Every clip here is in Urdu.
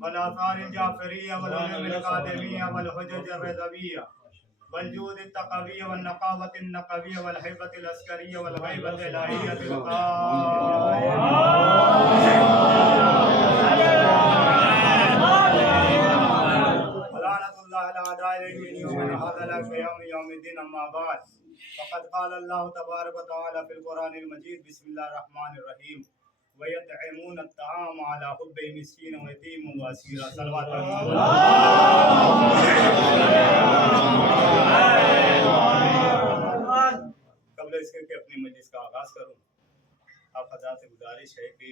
والآثار الجعفریہ والعلوم الأکادمیہ والحجج الرضویہ والجود التقوی والنقاوة النقویہ والہیبة العسکریہ والغیبة الہیہ ولعنة الله على أعدائهم من يوم هذا لا كيوم يوم الدين أما بعد فقد قال الله تبارك وتعالى في القرآن المجيد بسم الله الرحمن الرحيم ويطعمون الطعام على حبه مسكينا ويتيما واسيرا صلوات قبل اس کے اپنی مجلس کا آغاز کروں آپ حضرات سے گزارش ہے کہ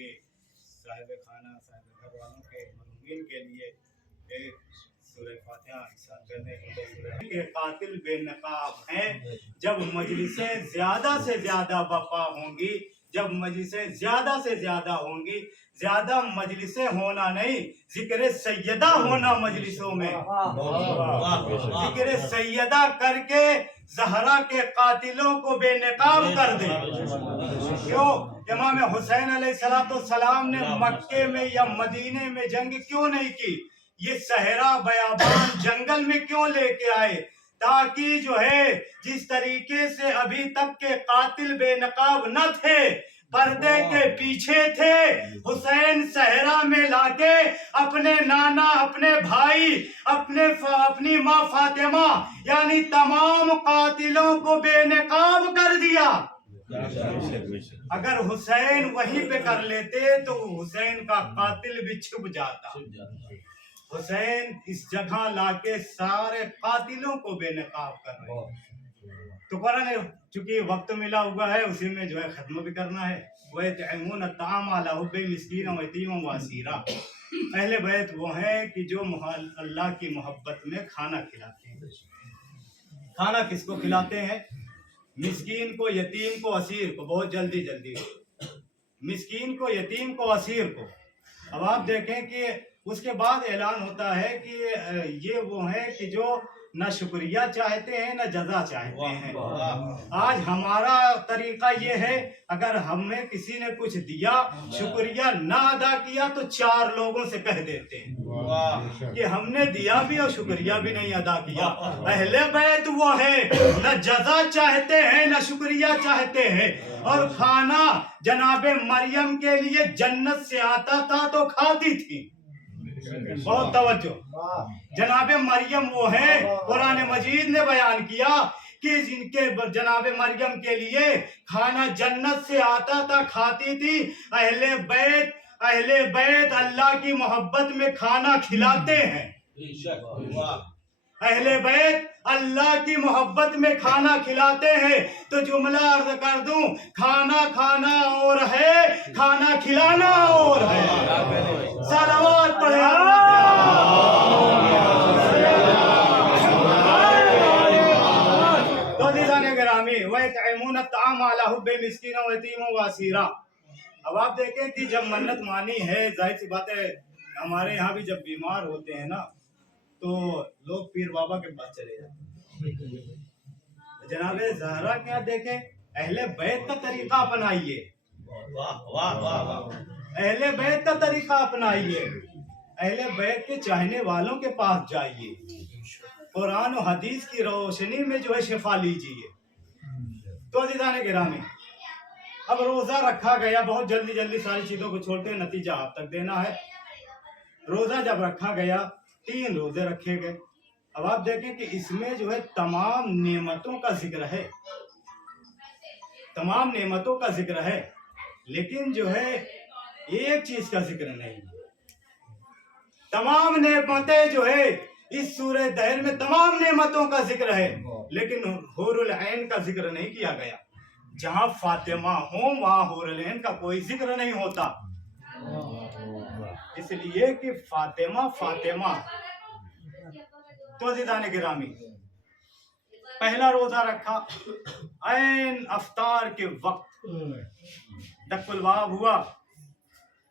صاحب خانہ صاحب گھر والوں کے مظلومین کے لیے ایک سورہ فاتحہ ارسال کرنے کے قاتل بے نقاب ہیں. جب مجلسیں زیادہ سے زیادہ برپا ہوں گی، جب مجلسیں زیادہ سے زیادہ ہوں گی، زیادہ مجلسیں ہونا نہیں، ذکر سیدہ ہونا مجلسوں میں، ذکر سیدہ کر کے زہرا کے قاتلوں کو بے نقاب کر دے. کیوں امام حسین علیہ السلام نے مکے میں یا مدینے میں جنگ کیوں نہیں کی؟ یہ صحرا بیابان جنگل میں کیوں لے کے آئے؟ تاکہ جو ہے جس طریقے سے ابھی تک کے قاتل بے نقاب نہ تھے، پردے کے پیچھے تھے، حسین صحرا میں لا کے اپنے نانا، اپنے بھائی، اپنی ماں فاطمہ یعنی تمام قاتلوں کو بے نقاب کر دیا. اگر حسین وہیں پہ کر لیتے تو حسین کا قاتل بھی چھپ جاتا. حسین اس جگہ لا کے سارے قاتلوں کو بے نقاب کر رہے ہیں. تو قرآن چونکہ وقت ملا ہوا ہے اسی میں جو ہے ختم بھی کرنا ہے. وَيَطْعِمُونَ الطَّعَامَ عَلَىٰ حُبِّهِ مِسْكِينًا وَيَتِيمًا وَأَسِيرًا. اہل بیت وہ ہیں کہ جو اللہ کی محبت میں کھانا کھلاتے ہیں. کھانا کس کو کھلاتے ہیں؟ مسکین کو، یتیم کو، اسیر کو. بہت جلدی مسکین کو، یتیم کو، اسیر کو. اب آپ دیکھیں کہ اس کے بعد اعلان ہوتا ہے کہ یہ وہ ہیں کہ جو نہ شکریہ چاہتے ہیں نہ جزا چاہتے ہیں. آج ہمارا طریقہ یہ ہے اگر ہمیں کسی نے کچھ دیا، شکریہ نہ ادا کیا تو 4 لوگوں سے کہہ دیتے ہیں کہ ہم نے دیا بھی اور شکریہ بھی نہیں ادا کیا. اہل بیت وہ ہیں نہ جزا چاہتے ہیں نہ شکریہ چاہتے ہیں. اور کھانا جناب مریم کے لیے جنت سے آتا تھا تو کھاتی تھی. بہت توجہ. جناب مریم وہ ہیں، قرآن مجید نے بیان کیا کہ جن کے جناب مریم کے لیے کھانا جنت سے آتا تھا، کھاتی تھی. اہل بیت اللہ کی محبت میں کھانا کھلاتے ہیں. اہل بیت اللہ کی محبت میں کھانا کھلاتے ہیں. تو جملہ عرض کر دوں، کھانا کھانا اور ہے، کھانا کھلانا اور ہے. صلوات پڑھیں. تو عزیزان گرامی، وَيَطْعِمُونَ الطَّعَامَ عَلَىٰ حُبِّهِ مِسْكِينًا وَيَتِيمًا وَأَسِيرًا. اب آپ دیکھیں کہ جب منت مانی ہے، ظاہر سی بات ہے ہمارے یہاں بھی جب بیمار ہوتے ہیں نا تو لوگ پیر بابا کے پاس چلے جاتے ہیں. جناب زہرا کیا دیکھیں، اہل بیت کا طریقہ اپنائیے. اہل بیت کا طریقہ اپنائیے. اہل بیت کے چاہنے والوں کے پاس جائیے. قرآن و حدیث کی روشنی میں جو ہے شفا لیجیے. تو عزیزان گرامی، اب روزہ رکھا گیا. بہت جلدی ساری چیزوں کو چھوڑتے ہیں، نتیجہ آپ تک دینا ہے. روزہ جب رکھا گیا 3 روزے رکھے گئے. اب آپ دیکھیں کہ اس میں جو ہے تمام نعمتوں کا ذکر ہے، تمام نعمتوں کا ذکر ہے، لیکن جو ہے ایک چیز کا ذکر نہیں. تمام نعمتیں جو ہے اس سورہ دہر میں تمام نعمتوں کا ذکر ہے، لیکن حور العین کا ذکر نہیں کیا گیا. جہاں فاطمہ ہوں وہاں حور العین کا کوئی ذکر نہیں ہوتا، اس لیے کہ فاطمہ. تو عزیزان گرامی، پہلا روزہ رکھا، عین افطار کے وقت دق الباب ہوا.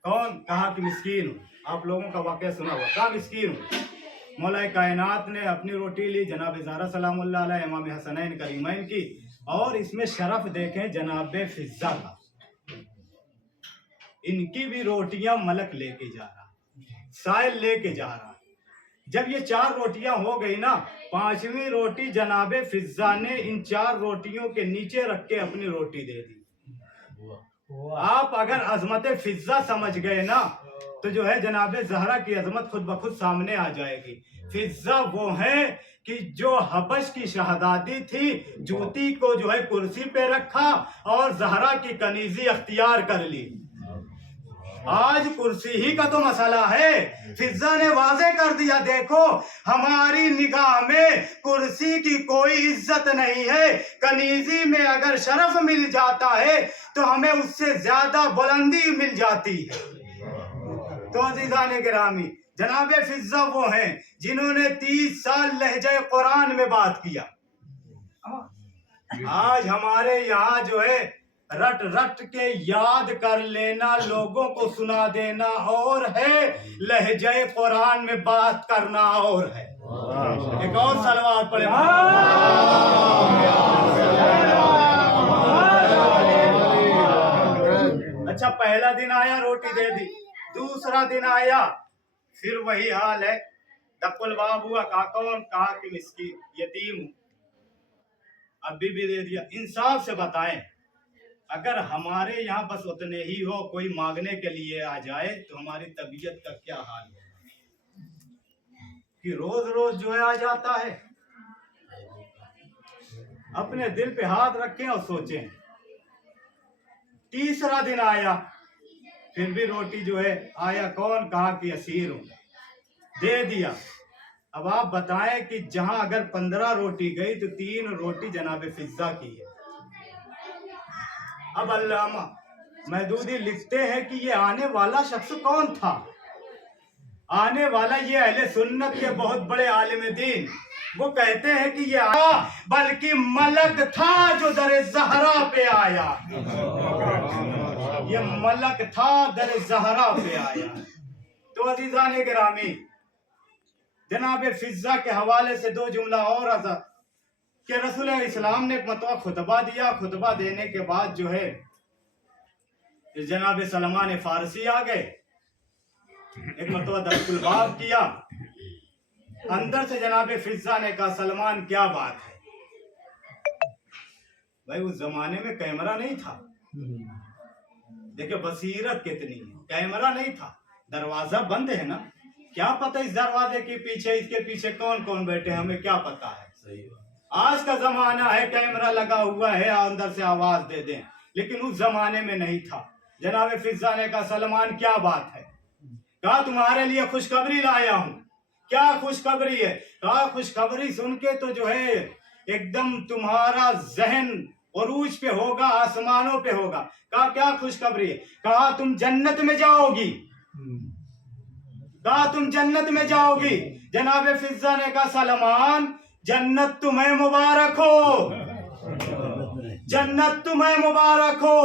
کون کہا کہ مسکین ہوں. آپ لوگوں کا واقعہ سنا ہوا، کہا مسکین ہوں. مولا کائنات نے اپنی روٹی لی، جناب زہرا سلام اللہ علیہ، امام حسنین کریمین کی. اور اس میں شرف دیکھیں جناب فضہ کا، ان کی بھی روٹیاں ملک لے کے جا رہا. سائل لے کے جا رہا ہے۔ جب یہ 4 روٹیاں ہو گئی نا، 5ویں روٹی جناب فضہ نے ان 4 روٹیوں کے نیچے رکھ کے اپنی روٹی دے دی۔ آپ اگر عظمت فضہ سمجھ گئے نا تو جو ہے جناب زہرا کی عظمت خود بخود سامنے آ جائے گی۔ فضہ وہ ہیں کہ جو حبش کی شہزادی تھی، جوتی کو جو ہے کرسی پہ رکھا اور زہرا کی کنیزی اختیار کر لی۔ آج کرسی ہی کا تو مسئلہ ہے۔ فضہ نے واضح کر دیا، دیکھو ہماری نگاہ میں کرسی کی کوئی عزت نہیں ہے، کنیزی میں اگر شرف مل جاتا ہے تو ہمیں اس سے زیادہ بلندی مل جاتی ہے۔ تو عزیزان گرامی، جناب فضہ وہ ہیں جنہوں نے 30 سال لہجہ قرآن میں بات کیا۔ آج ہمارے یہاں جو ہے رٹ رٹ کے یاد کر لینا، لوگوں کو سنا دینا اور ہے، لہجہ قرآن میں بات کرنا اور ہے۔ ایک اور صلوات پڑھیں۔ اچھا، پہلا دن آیا روٹی دے دی، دوسرا دن آیا پھر وہی حال ہے، دق الباب ہوا، کہا کون؟ کہا کہ مسکین یتیم ہوں، ابھی بھی دے دیا۔ انصاف سے بتائیں، اگر ہمارے یہاں بس اتنے ہی ہو، کوئی مانگنے کے لیے آ جائے تو ہماری طبیعت کا کیا حال ہے کہ روز روز جو ہے آ جاتا ہے۔ اپنے دل پہ ہاتھ رکھیں اور سوچیں۔ تیسرا دن آیا، پھر بھی روٹی جو ہے آیا کون؟ کہا کہ اسیر ہوں، دے دیا۔ اب آپ بتائیں کہ جہاں اگر 15 روٹی گئی تو 3 روٹی جناب فضہ کی ہے۔ اب علامہ مودودی لکھتے ہیں کہ یہ آنے والا شخص کون تھا؟ آنے والا یہ اہل سنت کے بہت بڑے عالم دین، وہ کہتے ہیں کہ یہ بلکہ ملک تھا جو در زہرا پہ آیا۔ یہ ملک تھا در زہرا پہ آیا۔ تو عزیزان گرامی، جناب فضہ کے حوالے سے 2 جملہ اور عزت کہ رسول اسلام نے ایک مرتبہ خطبہ دیا، خطبہ دینے کے بعد جو ہے جناب سلمان فارسی آ گئے، ایک مرتبہ دق الباب کیا، اندر سے جناب فضہ نے کہا سلمان کیا بات ہے؟ بھائی اس زمانے میں کیمرہ نہیں تھا، دیکھیں بصیرت کتنی ہے، کیمرہ نہیں تھا، دروازہ بند ہے نا، کیا پتہ اس دروازے کے پیچھے، اس کے پیچھے کون کون بیٹھے، ہمیں کیا پتہ ہے۔ آج کا زمانہ ہے کیمرہ لگا ہوا ہے، اندر سے آواز دے دیں، لیکن اس زمانے میں نہیں تھا۔ جناب فضہ نے کہا سلمان کیا بات ہے؟ کہا تمہارے لیے خوشخبری لایا ہوں۔ کیا خوشخبری ہے؟ کہا خوشخبری سن کے تو جو ہے ایک دم تمہارا ذہن عروج پہ ہوگا، آسمانوں پہ ہوگا۔ کہا کیا خوشخبری ہے؟ کہا تم جنت میں جاؤ گی، کہا تم جنت میں جاؤ گی۔ جناب فضہ نے کہا سلمان جنت تمہیں مبارک ہو، جنت تمہیں مبارک ہو،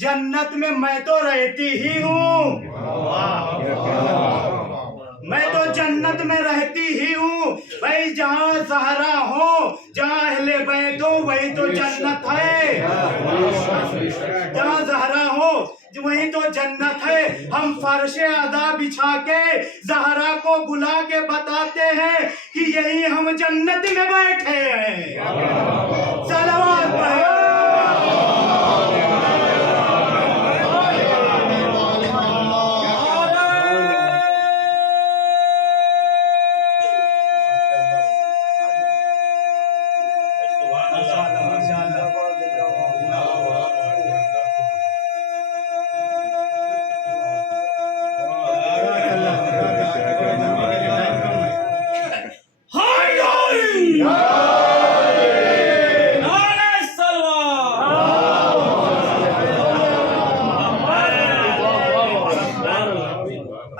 جنت میں میں تو رہتی ہی ہوں، میں تو جنت میں رہتی ہی ہوں۔ بھائی جہاں زہرا ہو، جہاں اہل بیت ہو، وہی تو جنت ہے، جہاں زہرا ہو وہی تو جنت ہے۔ ہم فرش ادا بچھا کے زہرا کو بلا کے بتاتے ہیں کہ یہی ہم جنت میں بیٹھے ہیں۔ صلوات پڑھیں۔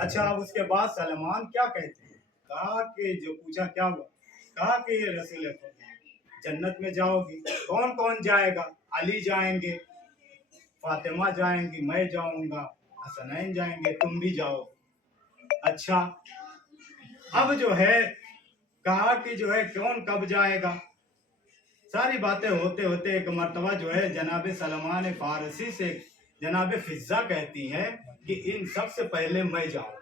اچھا اب اس کے بعد سلمان کیا کہتے ہیں؟ کہا کہ جو پوچھا کیا ہوا؟ کہا کہ یہ رسول جنت میں جاؤ گی، کون کون جائے گا؟ علی جائیں گے، فاطمہ جائیں گی، میں جاؤں گا، حسنین جائیں گے، تم بھی جاؤ۔ اچھا اب جو ہے کہا کہ جو ہے کون کب جائے گا؟ ساری باتیں ہوتے ہوتے ایک مرتبہ جو ہے جناب سلمان فارسی سے جناب فضہ کہتی ہیں کہ ان سب سے پہلے میں جاؤں۔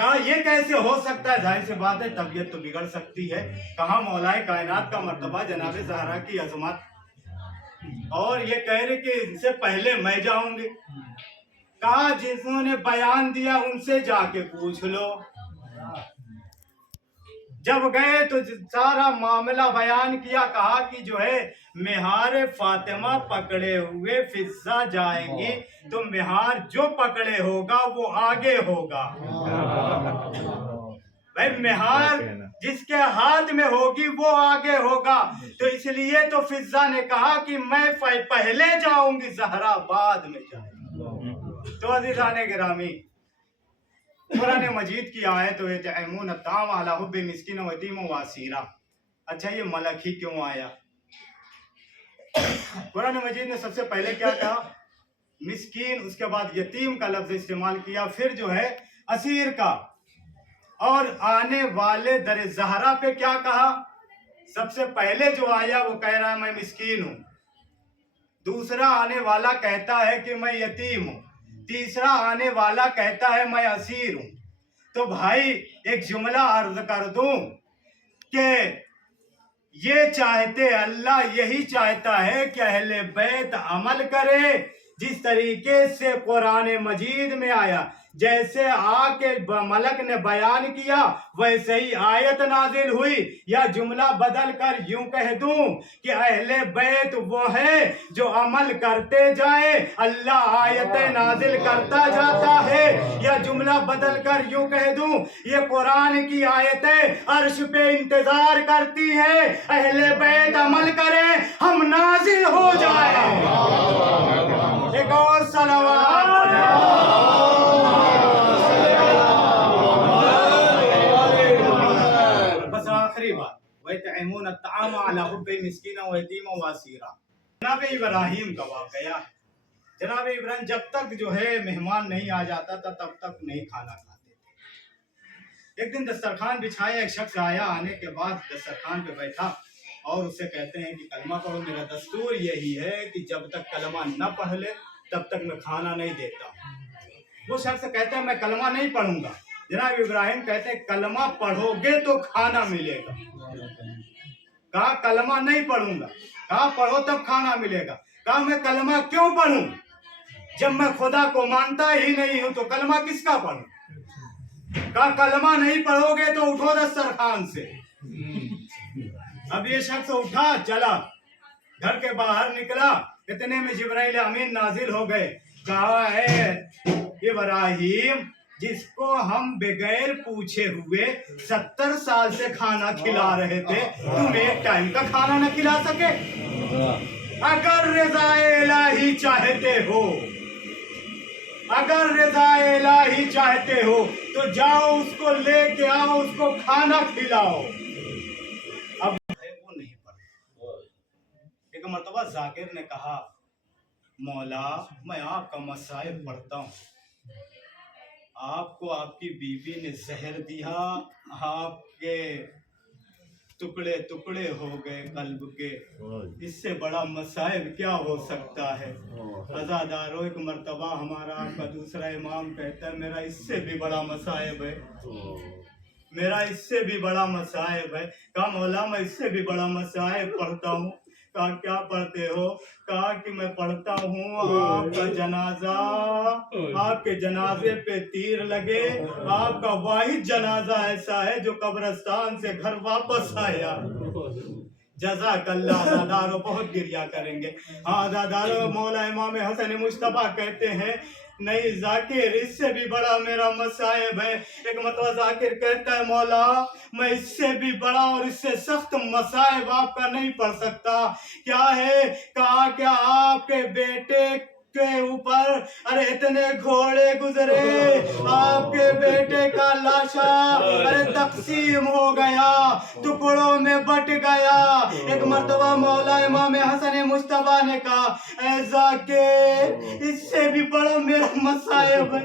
کہا یہ کیسے ہو سکتا ہے؟ ظاہر سی بات ہے طبیعت تو بگڑ سکتی ہے. کہا مولائے کائنات کا مرتبہ جناب زہرا کی عظمت، اور یہ کہہ رہے کہ ان سے پہلے میں جاؤں گی. کہا جنہوں نے بیان دیا ان سے جا کے پوچھ لو. جب گئے تو سارا معاملہ بیان کیا. کہا کہ جو ہے مہار فاطمہ پکڑے ہوئے فضہ جائیں گی تو مہار جو پکڑے ہوگا وہ آگے ہوگا. بھائی مہار جس کے ہاتھ میں ہوگی وہ آگے ہوگا. تو اس لیے تو فضہ نے کہا کہ میں پہلے جاؤں گی، زہرا بعد میں جائیں گی. تو عزیزان گرامی، قرآن مجید کی آیت وَيُطْعِمُونَ الطَّعَامَ عَلَىٰ حُبِّهِ مِسْكِينًا وَيَتِيمًا وَأَسِيرًا. اچھا یہ ملک ہی کیوں آیا؟ قرآن مجید نے سب سے پہلے کیا کہا؟ مسکین، اس کے بعد یتیم کا لفظ استعمال کیا، پھر جو ہے اسیر کا، اور آنے والے در زہرا پہ کیا کہا؟ سب سے پہلے جو آیا وہ کہہ رہا ہے میں مسکین ہوں، دوسرا آنے والا کہتا ہے کہ میں یتیم ہوں، تیسرا آنے والا کہتا ہے میں اسیر ہوں. تو بھائی ایک جملہ عرض کر دوں کہ یہ چاہتے اللہ، یہی چاہتا ہے کہ اہل بیت عمل کرے جس طریقے سے قرآن مجید میں آیا. جیسے آ کے ملک نے بیان کیا ویسے ہی آیت نازل ہوئی. یا جملہ بدل کر یوں کہہ دوں کہ اہل بیت وہ ہے جو عمل کرتے جائے، اللہ آیتیں نازل کرتا جاتا ہے. یا جملہ بدل کر یوں کہہ دوں یہ قرآن کی آیتیں عرش پہ انتظار کرتی ہیں، اہل بیت عمل کریں ہم نازل ہو جائیں. ایک اور صلوات. بس آخری بات، وَيُطْعِمُونَ الطَّعَامَ عَلَىٰ حُبِّهِ مِسْكِينًا وَيَتِيمًا وَأَسِيرًا. جناب ابراہیم کا واقعہ ہے. جناب ابراہیم جب تک جو ہے مہمان نہیں آ جاتا تھا تب تک نہیں کھانا کھاتے تھے. ایک دن دسترخوان بچھایا، ایک شخص آیا، آنے کے بعد دسترخوان پہ بیٹھا اور اسے کہتے ہیں کہ کلمہ پڑھو. میرا دستور یہی ہے کہ جب تک کلمہ نہ پڑھ لے تب تک میں کھانا نہیں دیتا. وہ شخص کہتا ہے میں کلمہ نہیں پڑھوں گا. جناب ابراہیم کہتے ہیں کلمہ پڑھو گے تو کھانا ملے گا. کہا کلمہ نہیں پڑھوں گا. کہا پڑھو تب کھانا ملے گا. کہا میں کلمہ کیوں پڑھوں جب میں خدا کو مانتا ہی نہیں ہوں تو کلمہ کس کا پڑھوں. کہا کلمہ نہیں پڑھو گے تو اٹھو دسترخوان سے. اب یہ شخص اٹھا چلا، گھر کے باہر نکلا، اتنے میں جبرائیل امین نازل ہو گئے. کہا ہے ابراہیم جس کو ہم بغیر پوچھے ہوئے 70 سال سے کھانا کھلا رہے تھے تم ایک ٹائم کا کھانا نہ کھلا سکے. اگر رضا الہی چاہتے ہو، اگر رضا الہی چاہتے ہو تو جاؤ اس کو لے کے آؤ، اس کو کھانا کھلاؤ. اب وہ نہیں پڑھا. ایک مرتبہ ذاکر نے کہا مولا میں آپ کا مصائب پڑھتا ہوں، آپ کو آپ کی بیوی نے زہر دیا، آپ کے ٹکڑے ٹکڑے ہو گئے قلب کے، اس سے بڑا مصائب کیا ہو سکتا ہے. عزادارو ایک مرتبہ ہمارا آپ کا دوسرا امام کہتا ہے میرا اس سے بھی بڑا مصائب ہے، میرا اس سے بھی بڑا مصائب ہے. کہا مولا میں اس سے بھی بڑا مصائب پڑھتا ہوں. کہا کیا پڑھتے ہو؟ کہا کہ میں پڑھتا ہوں آپ کا جنازہ، آپ کے جنازے پہ تیر لگے، آپ کا واحد جنازہ ایسا ہے جو قبرستان سے گھر واپس آیا. جزاک اللہ. عزادارو بہت گریا کریں گے. ہاں عزادارو مولا امام حسن مجتبیٰ کہتے ہیں نہیں ذاکر اس سے بھی بڑا میرا مصائب ہے. ایک مرتبہ ذاکر کہتا ہے مولا میں اس سے بھی بڑا اور اس سے سخت مصائب آپ کا نہیں پڑھ سکتا. کیا ہے؟ کہا کہ آپ کے بیٹے کے اوپر ارے اتنے گھوڑے گزرے، آپ کے بیٹے کا لاشا ارے تقسیم ہو گیا، ٹکڑوں میں بٹ گیا. ایک مرتبہ مولا امام حسن مجتبیٰ نے کہا ایسا کہ اس سے بھی بڑا میرا مصائب ہے.